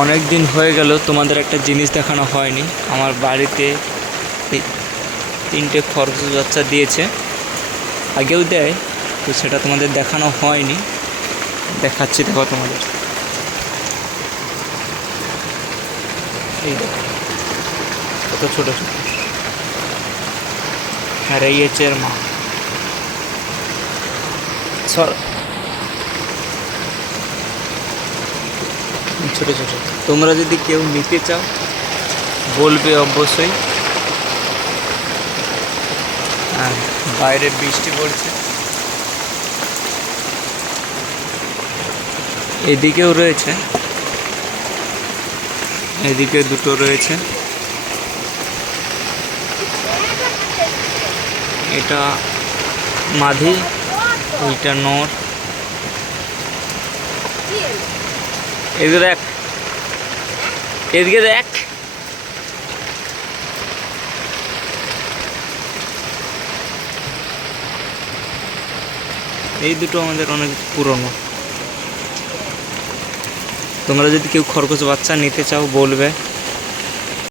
অনেক দিন হয়ে গেল তোমাদের একটা জিনিস দেখানো হয়নি। আমার বাড়িতে তিনটে খরগোশ বাচ্চা দিয়েছে, আগেও দেয়, তো সেটা তোমাদের দেখানো হয়নি। দেখাচ্ছি, দেখো তোমাদের। এই দেখো কত ছোট ছোট। আর এই হচ্ছে এর মা। ছোট ছোট। তোমরা যদি কেউ নিতে চাও বলবে অবশ্যই। আর বাইরে বৃষ্টি পড়ছে। এদিকেও রয়েছে, এদিকে দুটো রয়েছে। এটা মাদি, এইটা নর। এদিকে দেখ, এদিকে দেখ। এই দুটো আমাদের অনেক পুরনো। তোমরা যদি কেউ খরগোশ বাচ্চা নিতে চাও বলবে।